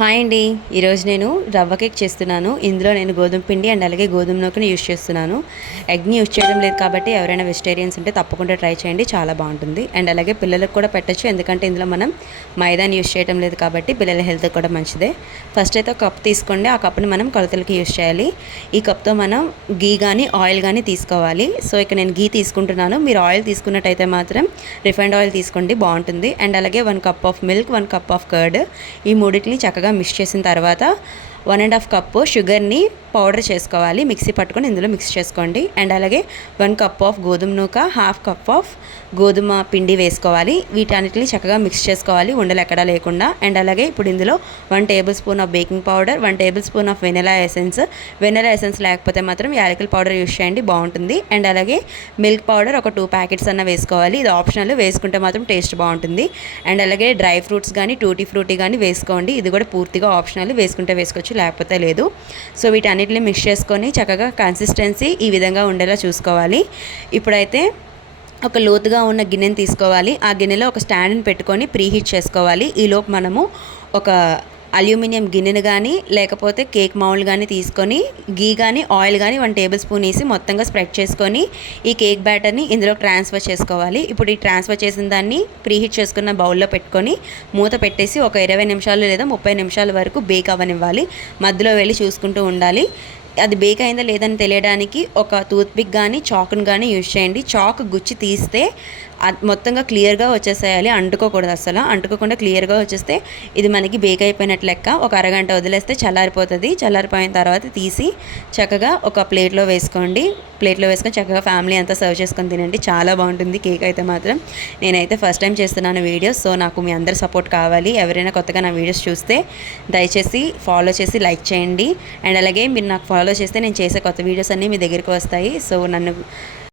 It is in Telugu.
హాయ్ అండి. ఈరోజు నేను రవ్వ కేక్ చేస్తున్నాను. ఇందులో నేను గోధుమ పిండి అండ్ అలాగే గోధుమ నూకని యూజ్ చేస్తున్నాను. ఎగ్ని యూజ్ చేయడం లేదు కాబట్టి ఎవరైనా వెజిటేరియన్స్ ఉంటే తప్పకుండా ట్రై చేయండి, చాలా బాగుంటుంది. అండ్ అలాగే పిల్లలకు కూడా పెట్టచ్చు, ఎందుకంటే ఇందులో మనం మైదాని యూజ్ చేయడం లేదు కాబట్టి పిల్లల హెల్త్ కూడా మంచిదే. ఫస్ట్ అయితే ఒక కప్ తీసుకోండి. ఆ కప్ని మనం కొలతలకి యూజ్ చేయాలి. ఈ కప్తో మనం గీ కానీ ఆయిల్ కానీ తీసుకోవాలి. సో ఇక్కడ నేను గీ తీసుకుంటున్నాను. మీరు ఆయిల్ తీసుకున్నట్టయితే మాత్రం రిఫైండ్ ఆయిల్ తీసుకోండి, బాగుంటుంది. అండ్ అలాగే 1 cup of milk, 1 cup of curd, ఈ మూడింటిని చక్కగా మిక్స్ చేసిన తర్వాత 1.5 కప్పు షుగర్ని పౌడర్ చేసుకోవాలి. మిక్సీ పట్టుకొని ఇందులో మిక్స్ చేసుకోండి. అండ్ అలాగే 1 కప్ ఆఫ్ గోధుమ నూక, 1/2 కప్ ఆఫ్ గోధుమ పిండి వేసుకోవాలి. వీటన్నిటిని చక్కగా మిక్స్ చేసుకోవాలి, ఉండలు ఎక్కడా లేకుండా. అండ్ అలాగే ఇప్పుడు ఇందులో 1 table spoon of baking powder, 1 table spoon of vanilla essence లేకపోతే మాత్రం యాలకుల పౌడర్ యూస్ చేయండి, బాగుంటుంది. అండ్ అలాగే మిల్క్ పౌడర్ ఒక 2 ప్యాకెట్స్ అన్న వేసుకోవాలి. ఇది ఆప్షనల్, వేసుకుంటే మాత్రం టేస్ట్ బాగుంటుంది. అండ్ అలాగే డ్రై ఫ్రూట్స్ కానీ టూటీ ఫ్రూటీ కానీ వేసుకోండి, ఇది కూడా పూర్తిగా ఆప్షనల్, వేసుకుంటే వేసుకోవచ్చు లేకపోతే లేదు. సో వీటన్నిటిని మిక్స్ చేసుకొని చక్కగా కన్సిస్టెన్సీ ఈ విధంగా ఉండేలా చూసుకోవాలి. ఇప్పుడైతే ఒక లోతుగా ఉన్న గిన్నెని తీసుకోవాలి. ఆ గిన్నెలో ఒక స్టాండ్ని పెట్టుకొని ప్రీహీట్ చేసుకోవాలి. ఈలోపు మనము ఒక అల్యూమినియం గిన్నెను కానీ లేకపోతే కేక్ మౌల్డ్ కానీ తీసుకొని గీ కానీ ఆయిల్ కానీ 1 టేబుల్ స్పూన్ వేసి మొత్తంగా స్ప్రెడ్ చేసుకొని ఈ కేక్ బ్యాటర్ని ఇందులో ట్రాన్స్ఫర్ చేసుకోవాలి. ఇప్పుడు ఈ ట్రాన్స్ఫర్ చేసిన దాన్ని ప్రీహీట్ చేసుకున్న బౌల్లో పెట్టుకొని మూత పెట్టేసి ఒక 20 నిమిషాలు లేదా 30 నిమిషాల వరకు బేక్ అవ్వనివ్వాలి. మధ్యలో వెళ్ళి చూసుకుంటూ ఉండాలి. అది బేక్ అయిందా లేదని తెలియడానికి ఒక టూత్పిక్ కానీ చాకును కానీ యూజ్ చేయండి. చాక్ గుచ్చి తీస్తే మొత్తంగా క్లియర్గా వచ్చేసేయాలి, అంటుకోకూడదు. అసలు అంటుకోకుండా క్లియర్గా వచ్చేస్తే ఇది మనకి బేక్ అయిపోయినట్లు లెక్క. ఒక అరగంట వదిలేస్తే చల్లారిపోతుంది. చల్లారిపోయిన తర్వాత తీసి చక్కగా ఒక ప్లేట్లో వేసుకోండి. ప్లేట్లో వేసుకొని చక్కగా ఫ్యామిలీ అంతా సర్వ్ చేసుకొని తినండి, చాలా బాగుంటుంది కేక్ అయితే మాత్రం. నేనైతే ఫస్ట్ టైం చేస్తున్నాను వీడియోస్, సో నాకు మీ అందరి సపోర్ట్ కావాలి. ఎవరైనా కొత్తగా నా వీడియోస్ చూస్తే దయచేసి ఫాలో చేసి లైక్ చేయండి. అండ్ అలాగే మీరు నాకు ఫాలో చేస్తే నేను చేసే కొత్త వీడియోస్ అన్నీ మీ దగ్గరికి వస్తాయి. సో నన్ను